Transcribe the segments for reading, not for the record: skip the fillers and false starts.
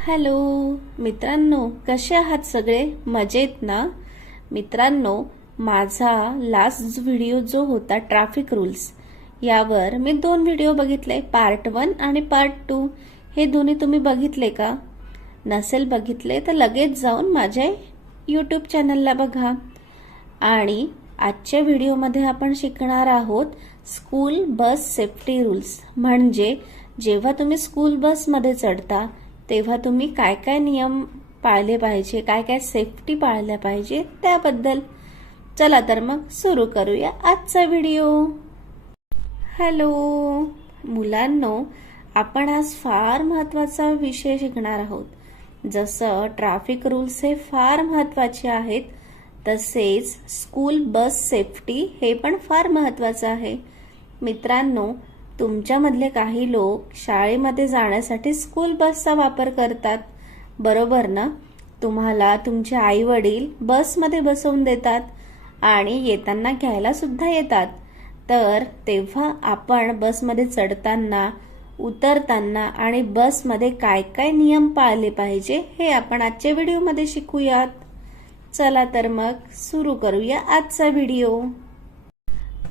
Hello मित्रांनो, कसे आहात सगळे? मजेत ना? मित्रांनो, माझा लास्ट व्हिडिओ जो होता ट्रॅफिक रूल्स, यावर मी 2 व्हिडिओ बघितले, पार्ट 1 आणि पार्ट 2. हे दोन्ही तुम्ही बघितले का? नसेल बघितले तर लगेच जाऊन माझ्या यूट्यूब चॅनलला बघा. आणि आजच्या व्हिडिओमध्ये आपण शिकणार आहोत स्कूल बस सेफ्टी रूल्स. म्हणजे जेव्हा तुम्ही स्कूल बसमध्ये चढता तेव्हा तुम्ही काय काय नियम पाळले पाहिजे, काय काय सेफ्टी पाळल्या पाहिजे त्याबद्दल. चला तर मग सुरू करूया आजचा व्हिडिओ. हॅलो मुलांनो, आपण आज फार महत्त्वाचा विषय शिकणार आहोत. जसं ट्रॅफिक रूल्स हे फार महत्त्वाचे आहेत, तसेच स्कूल बस सेफ्टी हे पण फार महत्त्वाचं आहे. मित्रांनो, तुमच्यामधले काही लोक शाळेमध्ये जाण्यासाठी स्कूल बसचा वापर करतात, बरोबर ना? तुम्हाला तुमचे आई वडील बसमध्ये बसवून देतात आणि येताना घ्यायला सुद्धा येतात. तर तेव्हा आपण बसमध्ये चढताना, उतरताना आणि बसमध्ये काय काय नियम पाळले पाहिजे हे आपण आजच्या व्हिडिओमध्ये शिकूयात. चला तर मग सुरू करूया आजचा व्हिडिओ.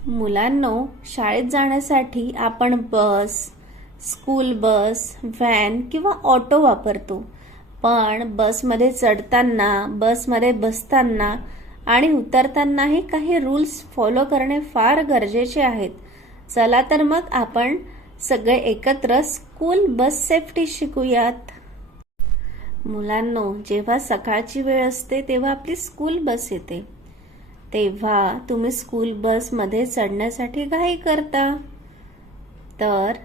मुलांनो, शाळेत जाण्यासाठी आपण बस, स्कूल बस, व्हॅन किंवा ऑटो वापरतो. पण बसमध्ये चढताना, बसमध्ये बसताना आणि उतरतानाही काही रूल्स फॉलो करणे फार गरजेचे आहेत. चला तर मग आपण सगळे एकत्र स्कूल बस सेफ्टी शिकूयात. मुलांनो, जेव्हा सकाळची वेळ असते तेव्हा आपली स्कूल बस येते. तेव्हा तुम्ही स्कूल बसमध्ये चढण्यासाठी घाई करता. तर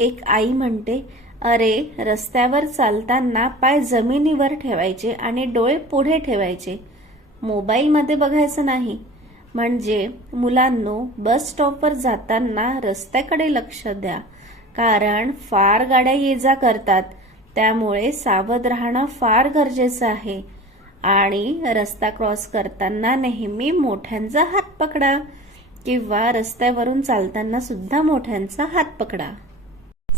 एक आई म्हणते, अरे रस्त्यावर चालताना पाय जमिनीवर ठेवायचे आणि डोळे पुढे ठेवायचे, मोबाईलमध्ये बघायचं नाही. म्हणजे मुलांनो, बस स्टॉपवर जाताना रस्त्याकडे लक्ष द्या, कारण फार गाड्या ये जा करतात. त्यामुळे सावध राहणं फार गरजेचं आहे. आणि रस्ता क्रॉस करताना नेहमी मोठ्यांचा हात पकडा किंवा रस्त्यावरून चालताना सुद्धा मोठ्यांचा हात पकडा.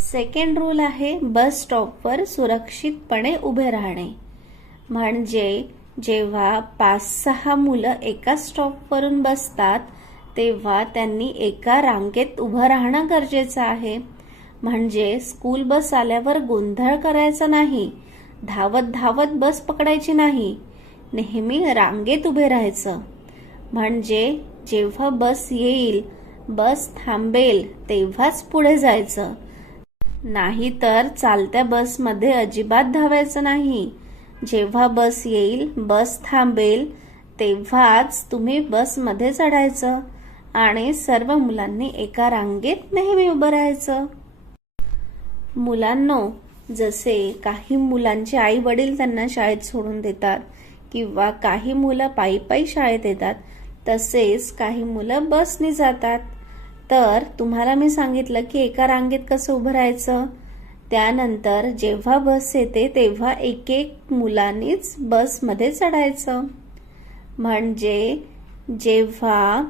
सेकंड रूल आहे बस स्टॉपवर सुरक्षितपणे उभे राहणे. म्हणजे जेव्हा 5-6 मुलं एका स्टॉपवरून बसतात तेव्हा त्यांनी एका रांगेत उभं राहणं गरजेचं आहे. म्हणजे स्कूल बस आल्यावर गोंधळ करायचा नाही, धावत धावत बस पकडायची नाही, नेहमी रांगेत उभे राहायचं. म्हणजे जेव्हा बस येईल, बस थांबेल तेव्हाच पुढे जायचं. नाहीतर चालत्या बसमध्ये अजिबात धावायचं नाही. जेव्हा बस येईल, बस थांबेल तेव्हाच तुम्ही बसमध्ये चढायचं आणि सर्व मुलांनी एका रांगेत नेहमी उभं राहायचं. मुलांनो, जसे काही मुलांचे आई वडील त्यांना शाळेत सोडून देतात किंवा काही मुलं पायी पायी शाळेत येतात, तसेच काही मुलं बसने जातात. तर तुम्हाला मी सांगितलं की एका रांगेत कसं उभं राहायचं. त्यानंतर जेव्हा बस येते तेव्हा एक एक मुलांनीच बसमध्ये चढायचं. म्हणजे जेव्हा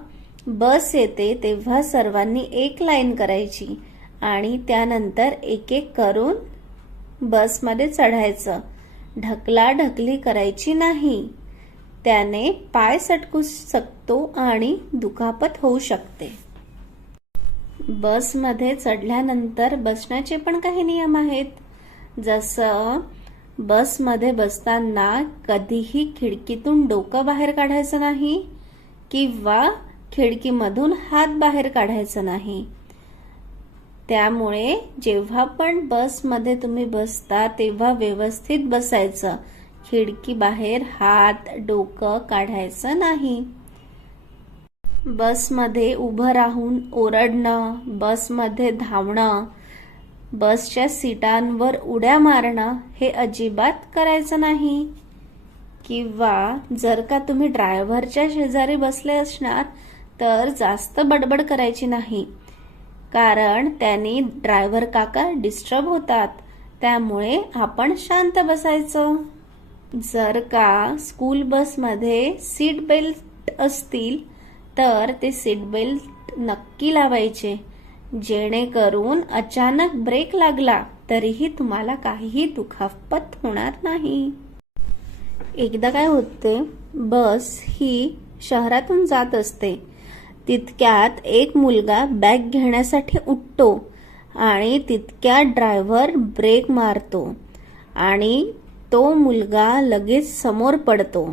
बस येते तेव्हा सर्वांनी एक लाईन करायची आणि त्यानंतर एक एक करून बसमध्ये चढायचं. ढकलाढकली करायची नाही, त्याने पाय सटकू शकतो आणि दुखापत होऊ शकते. बसमध्ये चढल्यानंतर बसण्याचे पण काही नियम आहेत. जसं बसमध्ये बसताना कधीही खिडकीतून डोकं बाहेर काढायचं नाही किंवा खिडकीमधून हात बाहेर काढायचा नाही. त्यामुळे जेव्हा पण बसमध्ये तुम्ही बसता तेव्हा व्यवस्थित बसायचं, खिडकी बाहेर हात डोकं काढायचं नाही. बसमध्ये उभं राहून ओरडणं, बसमध्ये धावणं, बसच्या सीटांवर उड्या मारणं हे अजिबात करायचं नाही. किंवा जर का तुम्ही ड्रायव्हरच्या शेजारी बसले असणार तर जास्त बडबड करायची नाही, कारण त्यांनी ड्रायव्हर काका डिस्टर्ब होतात. त्यामुळे आपण शांत बसायचं. जर का स्कूल बसमध्ये सीट बेल्ट असतील तर ते सीट बेल्ट नक्की लावायचे, जेणेकरून अचानक ब्रेक लागला तरीही तुम्हाला काहीही दुखापत होणार नाही. एकदा काय होते, बस ही शहरातून जात असते. तितक्यात एक मुलगा बॅग घेण्यासाठी उठतो आणि तितक्यात ड्रायव्हर ब्रेक मारतो आणि तो मुलगा लगेच समोर पडतो.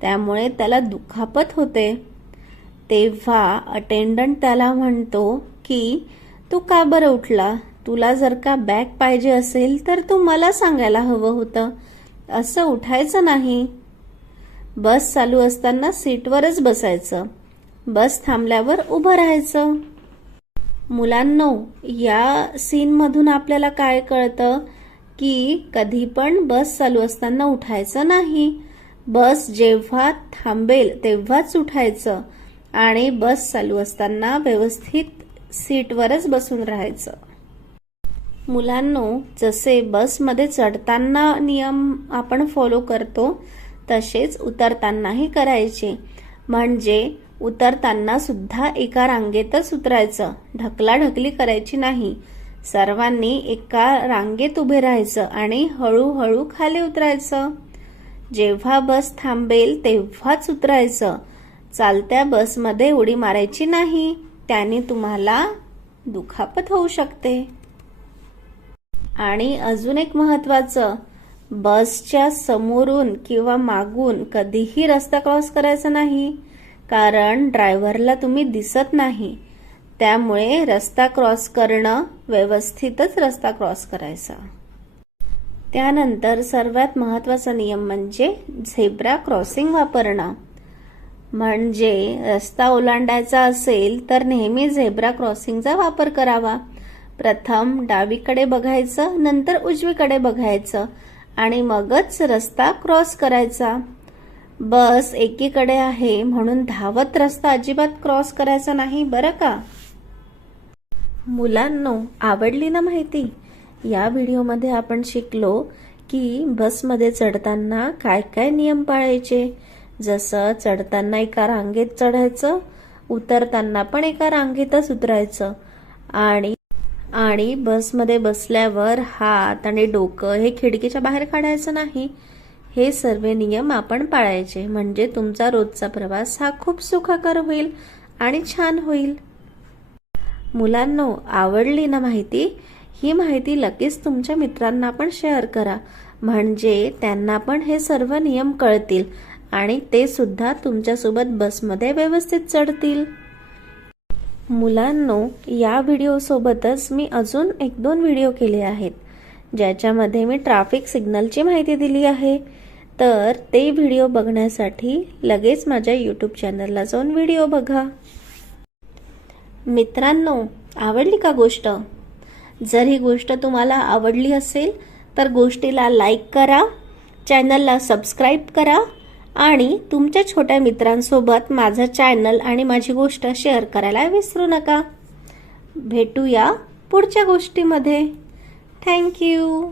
त्यामुळे त्याला दुखापत होते. तेव्हा अटेंडंट त्याला म्हणतो की तू का बरं उठला? तुला जर का बॅग पाहिजे असेल तर तू मला सांगायला हवं होतं. असं उठायचं नाही. बस चालू असताना सीटवरच बसायचं. बस थांबल्यावर उभं राहायचं. मुलांनो, या सीनमधून आपल्याला काय कळतं की कधी पण बस चालू असताना उठायचं नाही. बस जेव्हा थांबेल तेव्हाच उठायचं आणि बस चालू असताना व्यवस्थित सीटवरच बसून राहायचं. मुलांनो, जसे बसमध्ये चढताना नियम आपण फॉलो करतो तसेच उतरतानाही करायचे. म्हणजे उतरताना सुद्धा एका रांगेतच उतरायचं. ढकलाढकली करायची नाही. सर्वांनी एका रांगेत उभे राहायचं आणि हळूहळू खाली उतरायचं. जेव्हा बस थांबेल तेव्हाच उतरायचं. चालत्या बसमध्ये उडी मारायची नाही. त्याने तुम्हाला दुखापत होऊ शकते. आणि अजून एक महत्त्वाचं, बसच्या समोरून किंवा मागून कधीही रस्ता क्रॉस करायचा नाही. कारण ड्रायव्हरला तुम्ही दिसत नाही. त्यामुळे रस्ता क्रॉस करणं व्यवस्थितच रस्ता क्रॉस करायचा. त्यानंतर सर्वात महत्त्वाचा नियम म्हणजे झेब्रा क्रॉसिंग वापरणं. म्हणजे रस्ता ओलांडायचा असेल तर नेहमी झेब्रा क्रॉसिंगचा वापर करावा. प्रथम डावीकडे बघायचं, नंतर उजवीकडे बघायचं आणि मगच रस्ता क्रॉस करायचा. बस एकीकडे आहे म्हणून धावत रस्ता अजिबात क्रॉस करायचा नाही बरं का. मुलांनो, आवडली ना माहिती? या व्हिडिओमध्ये आपण शिकलो की बसमध्ये चढताना काय काय नियम पाळायचे. जसं चढताना एका रांगेत चढायचं, उतरताना पण एका रांगेतच उतरायचं आणि बसमध्ये बसल्यावर हात आणि डोकं हे खिडकीच्या बाहेर काढायचं नाही. हे सर्व नियम आपण पाळायचे. म्हणजे तुमचा रोजचा प्रवास हा खूप सुखकर होईल आणि छान होईल. मुलांनो, आवडली ना माहिती? ही माहिती लगेच तुमच्या मित्रांना पण शेअर करा. म्हणजे त्यांना पण हे सर्व नियम कळतील आणि ते सुद्धा तुमच्यासोबत बसमध्ये व्यवस्थित चढतील. मुलांनो, या व्हिडिओसोबतच मी अजून 1-2 व्हिडिओ केले आहेत ज्याच्यामध्ये मी ट्रॅफिक सिग्नलची माहिती दिली आहे. तर ते व्हिडिओ बघण्यासाठी लगेच माझ्या यूट्यूब चॅनलला जाऊन व्हिडिओ बघा. मित्रांनो, आवडली का गोष्ट? जर ही गोष्ट तुम्हाला आवडली असेल तर गोष्टीला लाईक करा, चॅनलला सबस्क्राईब करा आणि तुमच्या छोट्या मित्रांसोबत माझं चॅनल आणि माझी गोष्ट शेअर करायला विसरू नका. भेटूया पुढच्या गोष्टीमध्ये. थँक्यू.